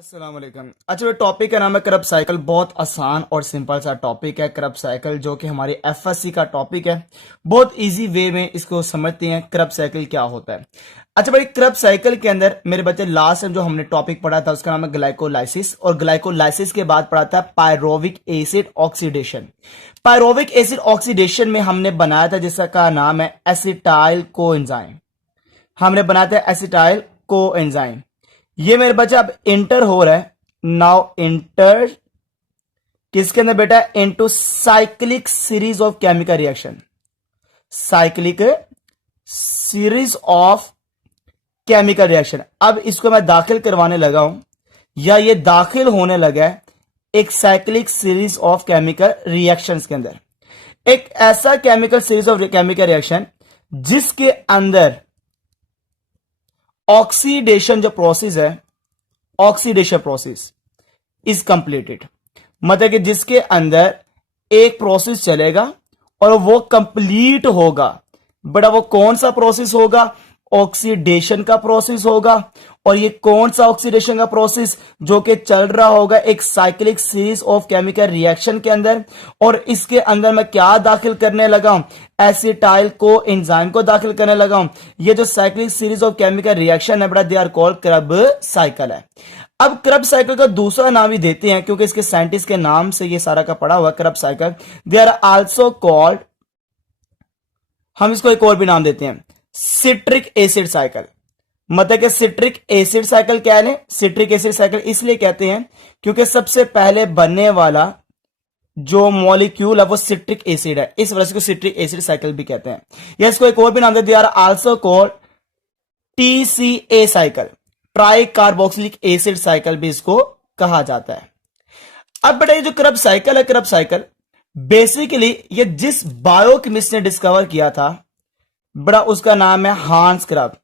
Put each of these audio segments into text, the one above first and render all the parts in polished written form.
अस्सलाम वालेकुम। अच्छा, जो टॉपिक का नाम है क्रब साइकिल, बहुत आसान और सिंपल सा टॉपिक है क्रब साइकिल, जो कि हमारी एफएससी का टॉपिक है। बहुत इजी वे में इसको समझते हैं क्रब साइकिल क्या होता है। अच्छा भाई, क्रब साइकिल के अंदर मेरे बच्चे लास्ट टाइम जो हमने टॉपिक पढ़ा था उसका नाम है ग्लाइकोलाइसिस, और ग्लाइकोलाइसिस के बाद पढ़ा था pyruvic acid oxidation. Pyruvic acid oxidation में हमने बनाया था जिसका नाम है एसिटाइल कोएंजाइम। हमने बनाया था एसिटाइल कोएंजाइम। ये मेरे बच्चे अब इंटर हो रहा है। नाउ इंटर किसके अंदर बेटा? Into cyclic series of chemical reaction. Cyclic series of chemical reaction. अब इसको मैं दाखिल करवाने लगा हूं, या ये दाखिल होने लगा है एक cyclic series of chemical reactions के अंदर। एक ऐसा chemical series of chemical reaction जिसके अंदर ऑक्सीडेशन जो प्रोसेस है, ऑक्सीडेशन प्रोसेस इज कंप्लीटेड। मतलब कि जिसके अंदर एक प्रोसेस चलेगा और वो कंप्लीट होगा। बड़ा वो कौन सा प्रोसेस होगा? ऑक्सीडेशन का प्रोसेस होगा। और ये कौन सा ऑक्सीडेशन का प्रोसेस? जो कि चल रहा होगा एक cyclic series of chemical reaction के अंदर। और इसके अंदर मैं क्या दाखिल करने लगा हूं? एसिटाइल को एंजाइम को दाखिल करने लगा हूं। ये जो cyclic series of chemical reaction है बड़ा, दे आर कॉल्ड क्रब साइकिल है। अब क्रब साइकिल का दूसरा नाम भी देते हैं, क्योंकि इसके साइंटिस्ट के नाम से ये सारा का पड़ा हुआ Krebs cycle. They are also called, हम इसको एक और भी नाम देते हैं, सिट्रिक एसिड साइकिल। मतलब कि सिट्रिक एसिड साइकिल क्या है? सिट्रिक एसिड साइकिल इसलिए कहते हैं क्योंकि सबसे पहले बनने वाला जो मॉलिक्यूल है वो सिट्रिक एसिड है, इस वजह से इसको सिट्रिक एसिड साइकिल भी कहते हैं। या इसको एक और भी नाम देते हैं, also called TCA cycle, try carboxylic acid cycle भी इसको कहा जाता है। अब बेटा ये जो क्रब साइकिल है, क्रब साइकिल बेसिकली ये जिस बायोकेमिस्ट ने डिस्कवर किया था बड़ा, उसका नाम है हांस क्रब।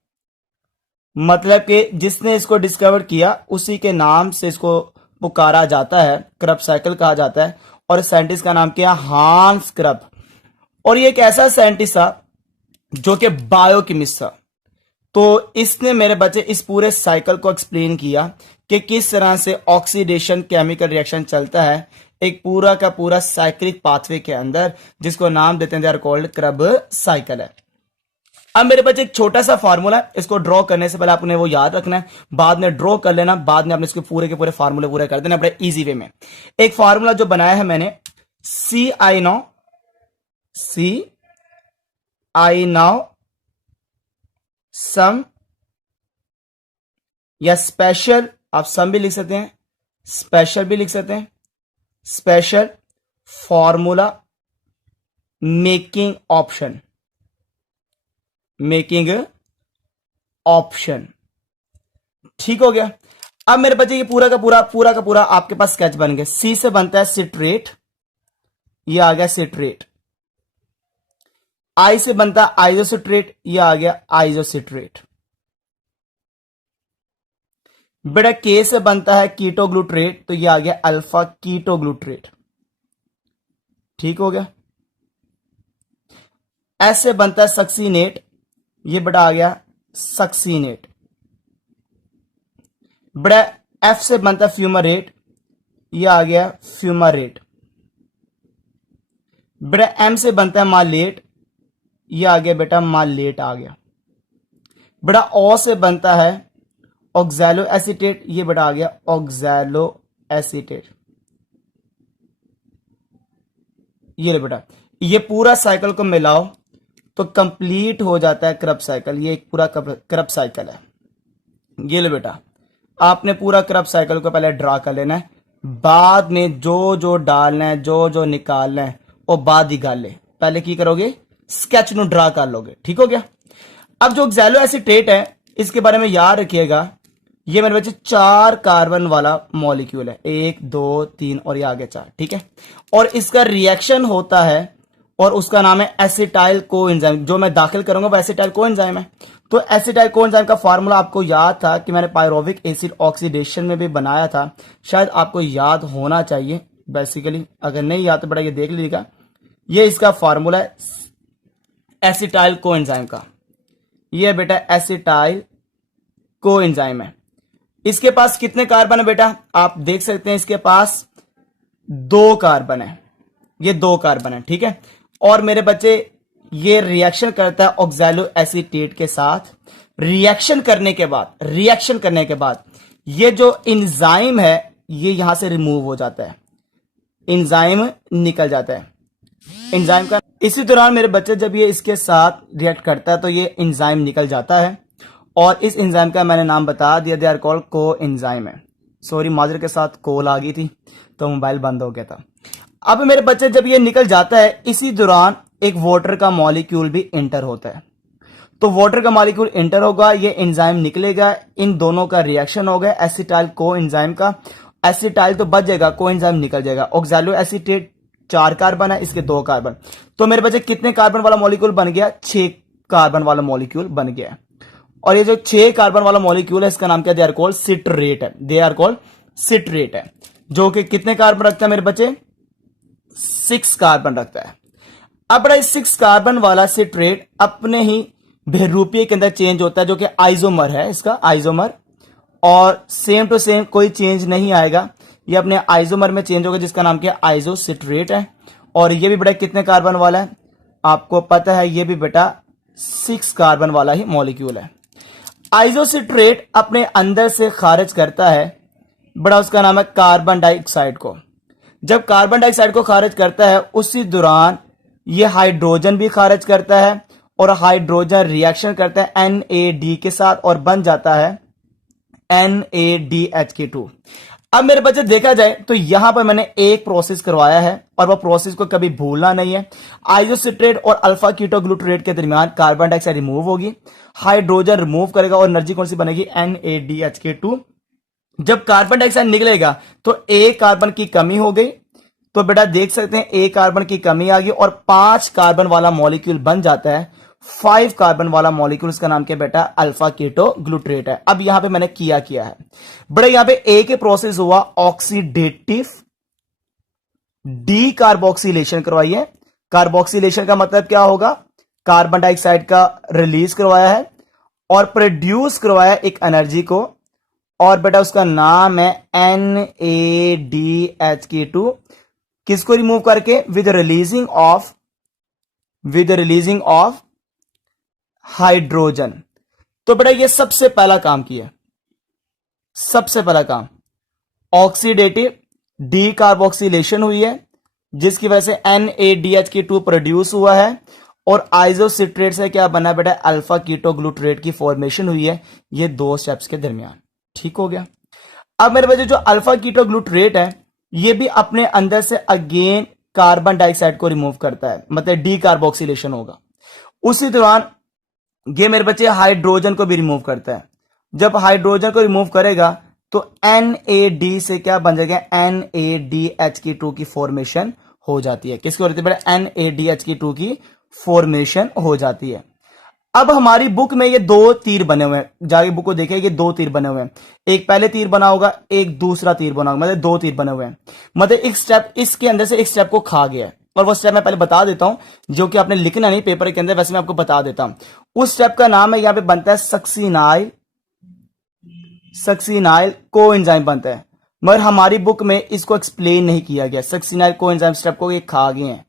मतलब कि जिसने इसको डिस्कवर किया उसी के नाम से इसको पुकारा जाता है, क्रब साइकिल कहा जाता है। और साइंटिस्ट का नाम क्या? हांस क्रब। और ये एक ऐसा साइंटिस्ट था जो कि बायोकेमिस्ट था। तो इसने मेरे बच्चे इस पूरे साइकिल को एक्सप्लेन किया कि किस तरह से ऑक्सीडेशन केमिकल रिएक्शन चलता है एक पूरा का पूरा साइक्लिक पाथवे के अंदर, जिसको नाम देते हैं दे आर कॉल्ड क्रब साइकिल है। अब मेरे बच्चे एक छोटा सा फार्मूला, इसको ड्रॉ करने से पहले आपने वो याद रखना है, बाद में ड्रॉ कर लेना, बाद में आपने इसके पूरे के पूरे फार्मूले पूरे कर देना बड़े इजी वे में। एक फार्मूला जो बनाया है मैंने, सी आई नाउ सम, या स्पेशल, आप सम भी लिख सकते हैं, स्पेशल भी लिख सकते हैं, special formula making option, making option. ठीक हो गया। अब मेरे बच्चे ये पूरा का पूरा आपके पास स्केच बन गया। सी से बनता है सिट्रेट, ये आ गया सिट्रेट। आई से बनता है आइसोसिट्रेट, ये आ गया आइसोसिट्रेट। बेटा के से बनता है कीटोग्लूट्रेट, तो ये आ गया अल्फा कीटोग्लूट्रेट। ठीक हो गया। एस से बनता है सक्सीनेट, ये बेटा आ गया सक्सीनेट। बेटा एफ से बनता है फ्यूमरेट, ये आ गया फ्यूमरेट। बेटा एम से बनता है मालेट, ये आ गया बेटा मालेट आ गया। बेटा ओ से बनता है ऑक्सैलो एसीटेट, ये बेटा आ गया ऑक्सैलो एसीटेट। ये ले बेटा, ये पूरा साइकिल को मिलाओ तो कंप्लीट हो जाता है क्रब साइकिल। ये एक पूरा क्रब साइकिल है। ये ले बेटा, आपने पूरा क्रब साइकिल को पहले ड्रा कर लेना है, बाद में जो जो डालना है, जो जो निकालना है वो बाद ही गाल ले। पहले की करोगे? स्केच नु ड्रा कर लोगे। ठीक हो गया। अब जो ऑक्सैलो एसीटेट है इसके बारे में याद रखिएगा, ये मेरे बच्चे 4 कार्बन वाला मॉलिक्यूल है, 1 2 3 और ये आगे 4। ठीक है। और इसका रिएक्शन होता है और उसका नाम है एसिटाइल कोएंजाइम। जो मैं दाखिल करूंगा वो एसिटाइल कोएंजाइम है। तो एसिटाइल कोएंजाइम का फार्मूला आपको याद था कि मैंने पायरोविक एसिड ऑक्सीडेशन में भी बनाया था, शायद आपको याद होना चाहिए बेसिकली। अगर नहीं याद तो बड़ा ये देख लीजिएगा, ये इसका फार्मूला है एसिटाइल कोएंजाइम का। ये बेटा एसिटाइल कोएंजाइम है। इसके पास कितने कार्बन है बेटा, आप देख सकते हैं इसके पास 2 कार्बन है, ये 2 कार्बन है, ठीक है। और मेरे बच्चे ये रिएक्शन करता है ऑक्सैलो एसीटेट के साथ। रिएक्शन करने के बाद ये जो एंजाइम है ये यहां से रिमूव हो जाता है, एंजाइम निकल जाता है एंजाइम का। इसी दौरान मेरे बच्चे जब ये इसके साथ रिएक्ट करता है तो ये एंजाइम निकल जाता है, और इस एंजाइम का मैंने नाम बता दिया, दे आर कॉल्ड को एंजाइम है। सॉरी, माजर के साथ कॉल आ गई थी तो मोबाइल बंद हो गया था। अब मेरे बच्चे जब ये निकल जाता है, इसी दौरान एक वाटर का मॉलिक्यूल भी एंटर होता है। तो वाटर का मॉलिक्यूल एंटर होगा, ये एंजाइम निकलेगा, इन दोनों का रिएक्शन होगा एसिटाइल को एंजाइम का। एसिटाइल तो बच जाएगा, को एंजाइम निकल जाएगा। ऑक्सैलो एसीटेट 4 कार्बन है, इसके 2 कार्बन। तो मेरे बच्चे कितने कार्बन वाला मॉलिक्यूल बन गया, 6 कार्बन वाला मॉलिक्यूल बन गया। और ये जो 6 कार्बन वाला मॉलिक्यूल है इसका नाम क्या, दे आर कॉल्ड सिट्रेट है, दे आर कॉल्ड सिट्रेट है, जो कि कितने कार्बन रखता है मेरे बच्चे, 6 कार्बन रखता है। अब बड़ा 6 कार्बन वाला सिट्रेट अपने ही बहुरूपीय के अंदर चेंज होता है, जो कि आइसोमर है इसका, आइसोमर। और सेम टू सेम कोई चेंज नहीं आएगा, ये अपने आइसोमर में चेंज होगा, जिसका नाम क्या, आइसोसिट्रेट है। और ये भी बेटा कितने कार्बन वाला है, आपको पता है, ये भी बेटा 6 कार्बन वाला ही मॉलिक्यूल है। आइसोसिट्रेट अपने अंदर से खारिज करता है बड़ा, उसका नाम है कार्बन डाइऑक्साइड को। जब कार्बन डाइऑक्साइड को खारिज करता है उसी दौरान ये हाइड्रोजन भी खारिज करता है, और हाइड्रोजन रिएक्शन करता है NAD के साथ और बन जाता है NADH2। अब मेरे बच्चे देखा जाए तो यहां पर मैंने एक प्रोसेस करवाया है और वह प्रोसेस को कभी भूलना नहीं है। आइसोसिट्रेट और अल्फा कीटोग्लूटरेट के दरमियान कार्बन डाइऑक्साइड रिमूव होगी, हाइड्रोजन रिमूव करेगा और एनर्जी कौन सी बनेगी, NADH2। जब कार्बन डाइऑक्साइड निकलेगा तो एक कार्बन की कमी हो गई, तो बेटा देख सकते हैं एक कार्बन की कमी आ गई और 5 कार्बन वाला मॉलिक्यूल बन जाता है। 5 कार्बन वाला मॉलिक्यूल, इसका नाम क्या बेटा, अल्फा कीटोग्लूटरेट है। अब यहां पे मैंने किया है बड़ा, यहां पे एक ही प्रोसेस हुआ, ऑक्सीडेटिव डी कार्बोक्सिलेशन करवाई है। कार्बोक्सिलेशन का मतलब क्या होगा, कार्बन डाइऑक्साइड का रिलीज करवाया है और प्रोड्यूस करवाया एक एनर्जी को, और बेटा उसका नाम है NADH2। किसको रिमूव करके, विद रिलीजिंग ऑफ हाइड्रोजन। तो बेटा ये सबसे पहला काम किया, सबसे पहला काम ऑक्सीडेटिव डी कार्बोक्सिलेशन हुई है, जिसकी वजह से NADH2 प्रोड्यूस हुआ है, और आइसोसिट्रेट से क्या बना बेटा, अल्फा कीटोग्लूटरेट की फॉर्मेशन हुई है, ये 2 स्टेप्स के दरमियान। ठीक हो गया। अब मेरे बच्चे जो अल्फा कीटोग्लूटरेट है ये भी अपने अंदर से अगेन कार्बन डाइऑक्साइड को रिमूव करता है, मतलब डी कार्बोक्सिलेशन होगा। उसी दौरान ये मेरे बच्चे हाइड्रोजन को भी रिमूव करता है। जब हाइड्रोजन को रिमूव करेगा तो NAD से क्या बन जाएगा, NADH2 की फॉर्मेशन हो जाती है। किसकी हो जाती है बेटा, NADH2 की फॉर्मेशन हो जाती है। अब हमारी बुक में ये 2 तीर बने हुए हैं, जाके बुक को देखें, ये 2 तीर बने हुए हैं, एक पहले तीर बना होगा, एक दूसरा तीर बना होगा, मतलब 2 तीर बने हुए हैं। मतलब एक स्टेप इसके अंदर से एक स्टेप को खा गया है, और वो स्टेप मैं पहले बता देता हूं, जो कि आपने लिखना नहीं पेपर के अंदर, वैसे मैं आपको बता देता हूं। उस स्टेप का नाम है, यहां पे बनता है सक्सिनाइल को एंजाइम बनता है, मगर हमारी बुक में इसको एक्सप्लेन नहीं किया गया। सक्सिनाइल को एंजाइम स्टेप को ये खा गए हैं,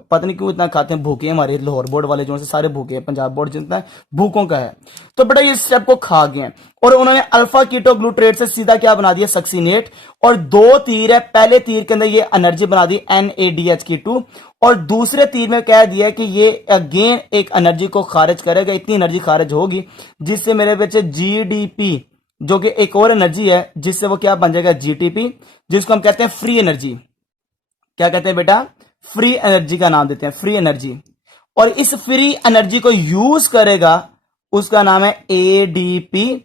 पता नहीं क्यों इतना खाते हैं, भूखे हैं हमारे लाहौर बोर्ड वाले जो से सारे भूखे हैं, पंजाब बोर्ड जितना है भूखों का है। तो बेटा ये स्टेप को खा गए हैं और उन्होंने अल्फा कीटोग्लूटरेट से सीधा क्या बना दिया, सक्सिनेट। और 2 तीर है, पहले तीर के अंदर ये एनर्जी बना दी NADH2, और दूसरे तीर में कह दिया कि ये अगेन एक एनर्जी को खारिज करेगा, इतनी एनर्जी खारिज होगी जिससे मेरे बच्चे GDP, जो कि एक और एनर्जी है, जिससे वो क्या बन जाएगा, GTP, जिसको हम कहते हैं फ्री एनर्जी। क्या कहते हैं बेटा, फ्री एनर्जी का नाम देते हैं, फ्री एनर्जी। और इस फ्री एनर्जी को यूज करेगा, उसका नाम है ADP,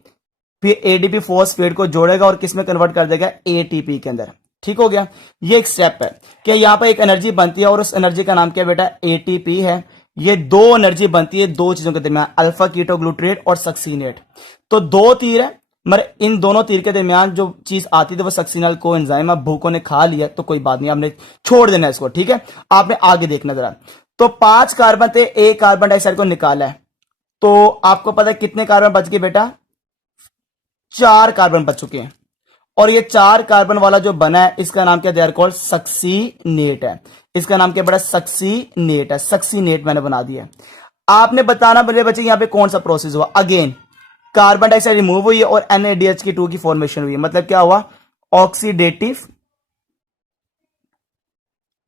फिर ADP फॉस्फेट को जोड़ेगा और किस में कन्वर्ट कर देगा, ATP के अंदर। ठीक हो गया। ये एक स्टेप है कि यहां पर एक एनर्जी बनती है और उस एनर्जी का नाम क्या बेटा, ATP है। ये 2 एनर्जी बनती है 2 चीजों के दरमियान, अल्फा कीटोग्लूटरेट और सक्सिनेट। तो 2 तीर है, मगर इन दोनों तीर के दरमियान जो चीज आती थी वो सक्सिनाइल को एंजाइम, अब भूखों ने खा लिया तो कोई बात नहीं, आपने छोड़ देना इसको। ठीक है, आपने आगे देखना जरा। तो 5 कार्बन थे, एक कार्बन डाइऑक्साइड को निकाला है, तो आपको पता है कितने कार्बन बच गए बेटा, 4 कार्बन बच चुके हैं और ये 4 कार्बन वाला जो बना है इसका नाम क्या, दे आर कॉल्ड सक्सीनेट है। इसका नाम क्या बेटा, सक्सीनेट है। सक्सीनेट मैंने बना दिया। आपने बताना मेरे बच्चे यहां पे कौन सा प्रोसेस हुआ। अगेन कार्बन डाइऑक्साइड रिमूव हुई है और NaDH2 की फॉर्मेशन हुई है। मतलब क्या हुआ, ऑक्सीडेटिव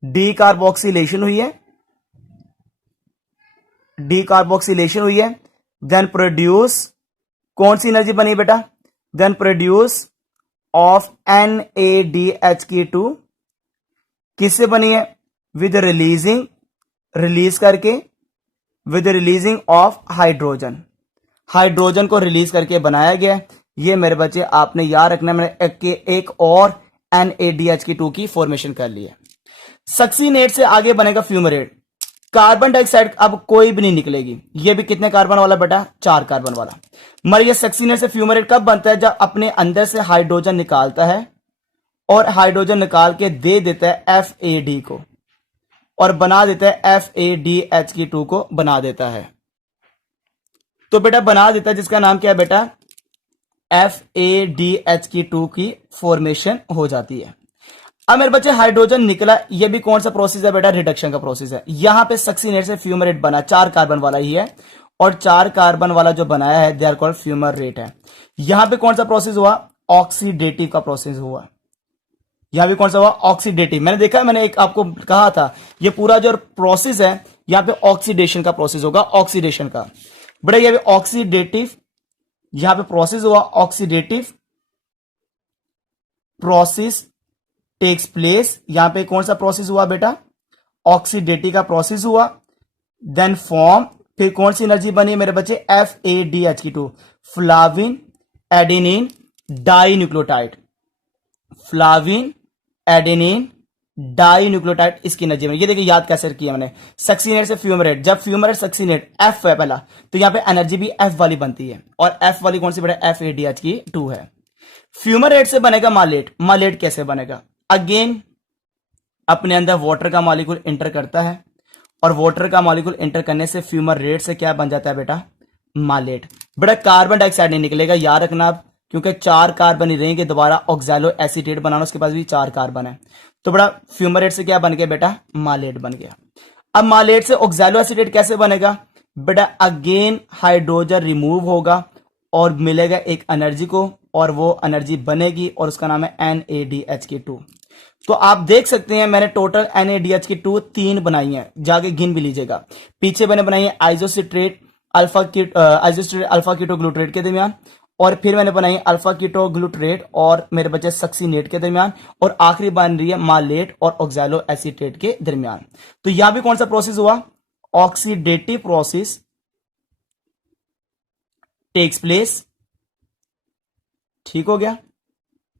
डीकार्बोक्सिलेशन हुई है, डीकार्बोक्सिलेशन हुई है। देन प्रोड्यूस, कौन सी एनर्जी बनी बेटा, देन प्रोड्यूस ऑफ NaDH2 किससे बनी है, विद रिलीजिंग, रिलीज करके, with releasing of hydrogen, hydrogen को रिलीज करके बनाया गया। ये मेरे बच्चे आपने याद रखना, मैंने एक और NaDH2 की फॉर्मेशन कर ली है। सक्सीनेट से आगे बनेगा फ्यूमरेट। कार्बन डाइऑक्साइड अब कोई भी नहीं निकलेगी। ये भी कितने कार्बन वाला बेटा, 4 कार्बन वाला। मगर ये सक्सीनेट से फ्यूमरेट कब बनता है, जब अपने अंदर से हाइड्रोजन निकालता है और हाइड्रोजन निकाल के दे देता है FAD को और बना देता है FADH2 को बना देता है। तो बेटा बना देता है जिसका नाम क्या है बेटा, FADH2 की फॉर्मेशन हो जाती है। अब मेरे बच्चे हाइड्रोजन निकला, ये भी कौन सा प्रोसेस है बेटा, रिडक्शन का प्रोसेस है। यहां पे सक्सीनेट से फ्यूमरेट बना, 4 कार्बन वाला ही है और 4 कार्बन वाला जो बनाया है दे आर कॉल्ड फ्यूमरेट है। यहां पे कौन सा प्रोसेस हुआ, ऑक्सीडेटिव का प्रोसेस हुआ। यहां भी कौन सा हुआ, ऑक्सीडेटिव। मैंने देखा, मैंने एक आपको कहा था ये पूरा जो प्रोसेस है यहां पे ऑक्सीडेशन का प्रोसेस होगा, ऑक्सीडेशन का। बेटा यहां पे ऑक्सीडेटिव, यहां पे प्रोसेस हुआ, ऑक्सीडेटिव प्रोसेस टेक्स प्लेस। यहां पे कौन सा प्रोसेस हुआ बेटा, ऑक्सीडेटिव का प्रोसेस हुआ। देन फॉर्म, फिर कौन सी एनर्जी बनी मेरे बच्चे, FADH2, flavin adenine dinucleotide, flavin adenine dinucleotide, इसकी एनर्जी में। ये देखिए याद कैसे किया मैंने, सक्सीनेट से फ्यूमरेट, जब फ्यूमरेट सक्सीनेट F है पहला, तो यहां पे एनर्जी भी F वाली बनती है और F वाली कौन सी बेटा, FADH2 है। फ्यूमरेट से बनेगा मालेट। मालेट कैसे बनेगा, अगेन अपने अंदर वाटर का मॉलिक्यूल इंटर करता है और वाटर का मॉलिक्यूल इंटर करने से फ्यूमरेट से क्या बन जाता है बेटा, मालेट। बेटा कार्बन डाइऑक्साइड नहीं निकलेगा, याद रखना आप, क्योंकि 4 कार्बन ही रहेंगे, दोबारा ऑक्सैलो एसीटेट बनाना, उसके पास भी 4 कार्बन है। तो बेटा फ्यूमरेट से क्या बन गया बेटा, मालेट बन गया। अब मालेट से ऑक्सैलो एसीटेट कैसे बनेगा बेटा, अगेन हाइड्रोजन रिमूव होगा और मिलेगा एक एनर्जी को और वो एनर्जी बनेगी और उसका नाम है NaDH2। तो आप देख सकते हैं मैंने टोटल NaDH2 3 बनाई है, जाके गिन भी लीजिएगा। पीछे मैंने बनाई है आइसोसिट्रेट अल्फा कीटोग्लूट्रेट के दरमियान, और फिर मैंने बनाई अल्फा कीटोग्लूट्रेट और मेरे बच्चे सक्सीनेट के दरमियान, और आखिरी बन रही है मालेट और ऑक्सैलो एसीटेट के दरमियान। तो यहां भी कौन सा प्रोसेस हुआ, ऑक्सीडेटिव प्रोसेस टेक्स प्लेस, ठीक हो गया।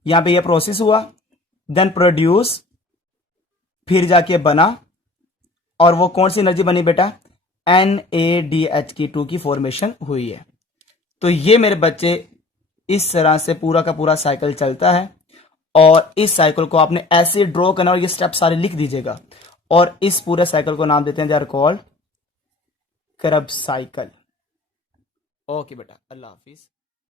यहां पे यह प्रोसेस हुआ, देन प्रोड्यूस, फिर जाके बना, और वो कौन सी एनर्जी बनी बेटा, NaDH2 की फॉर्मेशन हुई है। तो ये मेरे बच्चे इस तरह से पूरा का पूरा साइकिल चलता है और इस साइकिल को आपने ऐसे ड्रॉ करना और ये स्टेप सारे लिख दीजिएगा और इस पूरे साइकिल को नाम देते हैं, दे आर कॉल्ड करब साइकिल। ओके बेटा, अल्लाह हाफिज।